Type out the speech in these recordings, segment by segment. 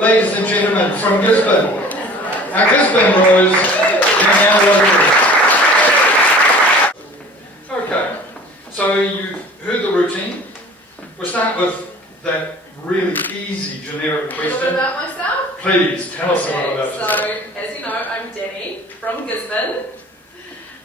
ladies and gentlemen, from Gisborne, our Gisborne Rose Danielle O'Leary. Okay, so you've heard the routine. We'll start with that really easy generic A question. little bit about myself. Please, tell us a lot about yourself. So, as you know, I'm Danny from Gisborne.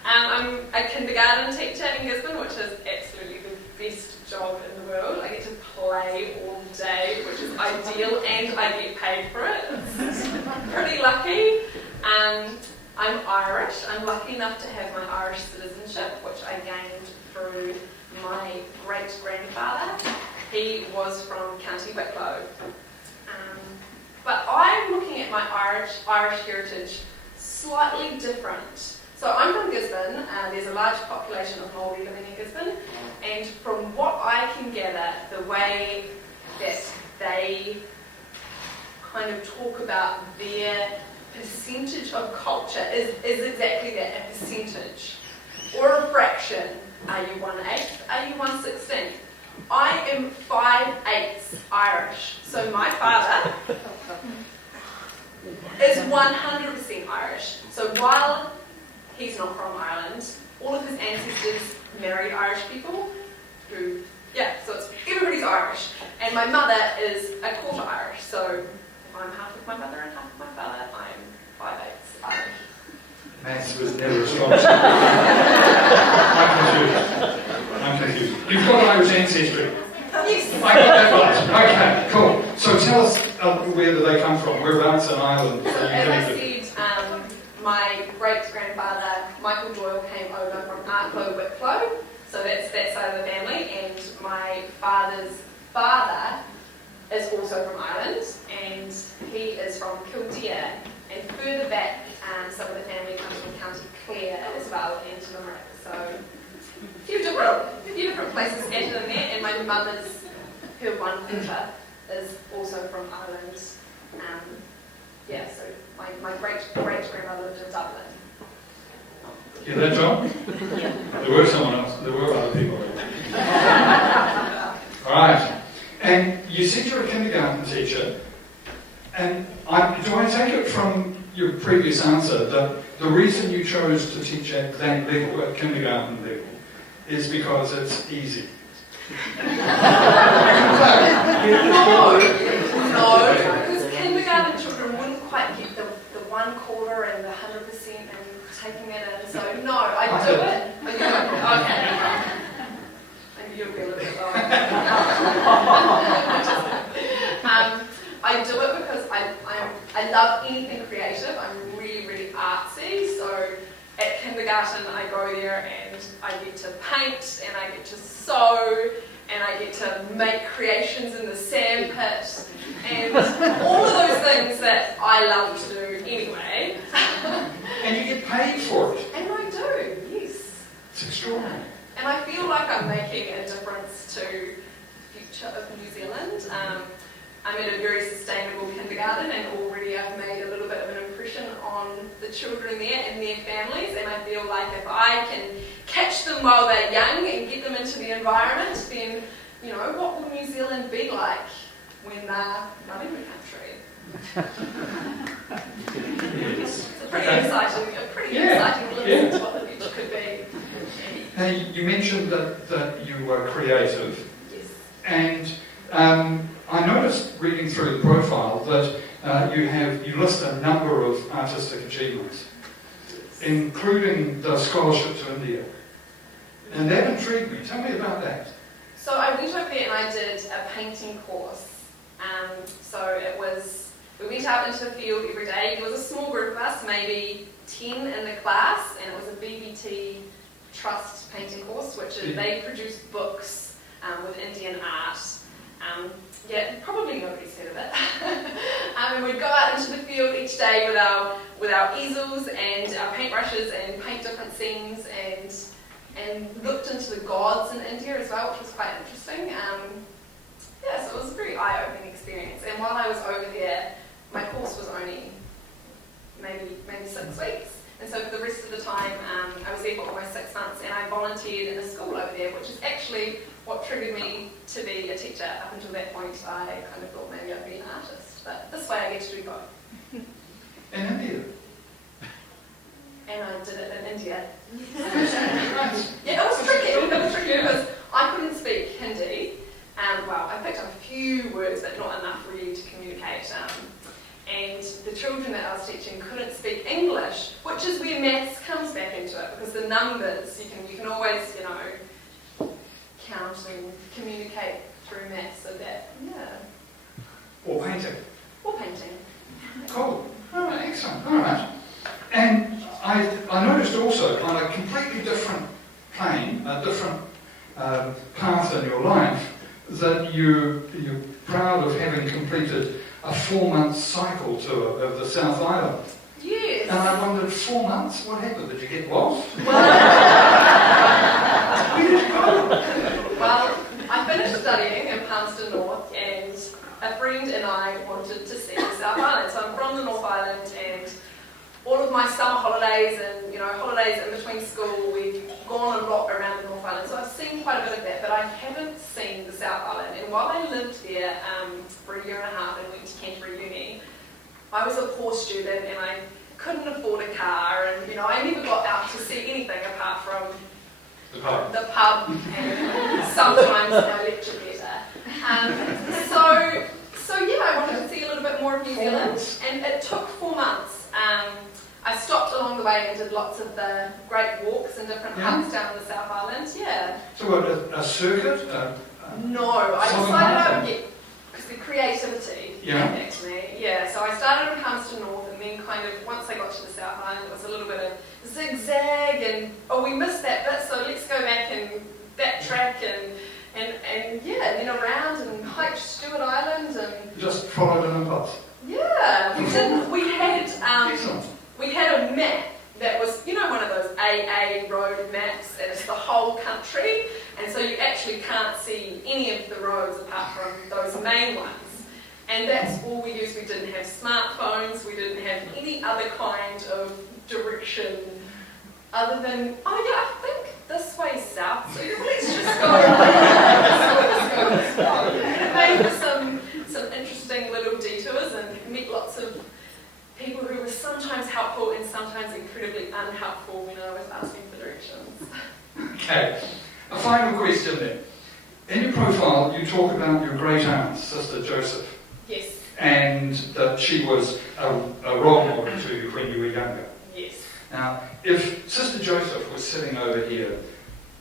I'm a kindergarten teacher in Gisborne, which is absolutely the best job in the world. I get to play all day, which is ideal, and I get paid for it. It's pretty lucky. I'm Irish. I'm lucky enough to have my Irish citizenship, which I gained through my great-grandfather. He was from County Wicklow. But I'm looking at my Irish heritage slightly different. So I'm from Gisborne. There's a large population of Māori living in Gisborne, and from what I can gather, the way that they kind of talk about their percentage of culture is exactly that, a percentage or a fraction. Are you 1/8? Are you 1/16? I am 5/8 Irish. So my father is 100% Irish. So while he's not from Ireland, all of his ancestors married Irish people who, so it's everybody's Irish. And my mother is a quarter Irish. So if I'm half of my mother and half of my father, I'm 5/8 Irish. Maths was never a strong suit. I'm confused. You've got Irish ancestry. Yes. I got that right. Okay, cool. So tell us where do they come from? Whereabouts in Ireland? So as I said, my great-grandfather, Michael Doyle, came over from Arklow, Wicklow. So that's that side of the family. And my father's father is also from Ireland. And he is from Kildare. And further back, some of the family comes from County Clare as well, and Limerick. So a few different places scattered in there. And my mother's, her one quarter, is also from Ireland. So my great-grandmother lived in Dublin. Hear that, John? There were someone else. There were other people. All right. And you said you're a kindergarten teacher. And do I take it from your previous answer that the reason you chose to teach at that level, at kindergarten level, is because it's easy? No, because kindergarten children wouldn't quite get the 1/4 and the 100% and taking it in. So no, I do it. Oh, you don't? Okay. Maybe you'll be a little bit lower. I do it because I love anything creative. I'm really, really artsy. So at kindergarten, I go there and I get to paint and I get to sew and I get to make creations in the sandpit and all of those things that I love to do anyway. And you get paid for it. And I do, yes. It's extraordinary. And I feel like I'm making a difference to the future of New Zealand. I'm in a very sustainable kindergarten and already I've made a little bit of an impression on the children there and their families, and I feel like if I can catch them while they're young and get them into the environment, then, what will New Zealand be like when they're running the country? It's a pretty exciting glimpse into what the future could be. Now, you mentioned that you were creative. Yes. And I noticed reading through the profile that you list a number of artistic achievements, including the scholarship to India. And that intrigued me. Tell me about that. So I went over there and I did a painting course. We went out into the field every day. There was a small group of us, maybe 10 in the class, and it was a BBT Trust painting course, which is, they produce books with Indian art. Probably nobody's heard of it. And we'd go out into the field each day with our easels and our paintbrushes and paint different scenes and looked into the gods in India as well, which was quite interesting. So it was a very eye-opening experience. And while I was over there, my course was only maybe 6 weeks. And so for the rest of the time, I was there for almost 6 months, and I volunteered in a school over there, which is actually what triggered me to be a teacher. Up until that point, I kind of thought maybe I'd be an artist. But this way I get to do both. In India? And I did it in India. Right. Yeah, it was tricky. It was tricky because I couldn't speak Hindi. Well, I picked up a few words, but not enough really to communicate. And the children that I was teaching couldn't speak English, which is where maths comes back into it, because the numbers, you can always, count and communicate through maths, so that, yeah. Or painting? Or painting. Cool. All right, excellent. All right. And I noticed also on a completely different plane, a different path in your life, that you're proud of having completed a 4-month cycle tour of the South Island. Yes. And I wondered, 4 months? What happened? Did you get lost? Well, Where did you go? well, I finished studying in Palmerston North, and a friend and I wanted to see the South Island. So I'm from the North Island, and all of my summer holidays and holidays in between school, we've gone a lot around the North Island. So I've seen quite a bit of that, but I haven't seen the South Island. And while I lived there for a year and a half and went to Canterbury Uni, I was a poor student and I couldn't afford a car, and I never got out to see anything apart from the pub and sometimes my lecture theatre. So yeah, I wanted to see a little bit more of New Zealand, and it took 4 months. I stopped along the way and did lots of the great walks in different parts down the South Island. Yeah. So what, a circuit? No, I decided I would get, because the creativity came back to me. Yeah, so I started in Palmerston North, and then kind of once I got to the South Island, it was a little bit of zigzag, and we missed that bit, so let's go back and backtrack and then around and hiked Stewart Island and just followed an impulse. Yeah, we had a map that was, one of those AA road maps, and it's the whole country, and so you actually can't see any of the roads apart from those main ones. And that's all we used. We didn't have smartphones, we didn't have any other kind of direction other than, I think this way south, so let's just go. And it made for some interesting little detours, and met lots of people who were sometimes helpful and sometimes incredibly unhelpful when I was asking for directions. Okay, a final question then. In your profile, you talk about your great aunt, Sister Joseph. Yes. And that she was a role model to you when you were younger. Yes. Now, if Sister Joseph was sitting over here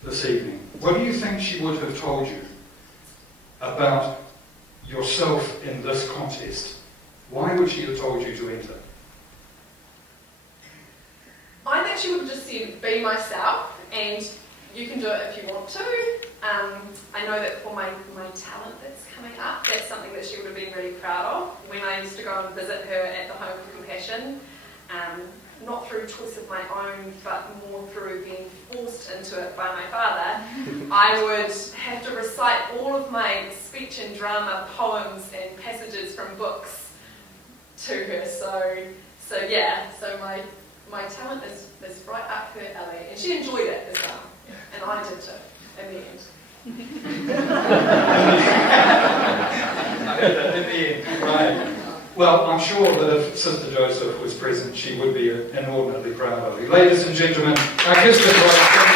this evening, what do you think she would have told you about yourself in this contest? Why would she have told you to enter? I think she would have just said, be myself, and you can do it if you want to. I know that for my talent that's coming up, that's something that she would have been really proud of. When I used to go and visit her at the Home of Compassion, not through choice of my own, but more through being forced into it by my father, I would have to recite all of my speech and drama poems and passages from books to her. So my talent is right up her alley, and she enjoyed it as well, and I did too, in the end. In the end, right. Well, I'm sure that if Sister Joseph was present, she would be inordinately proud of you. Ladies and gentlemen, Gisborne Rose.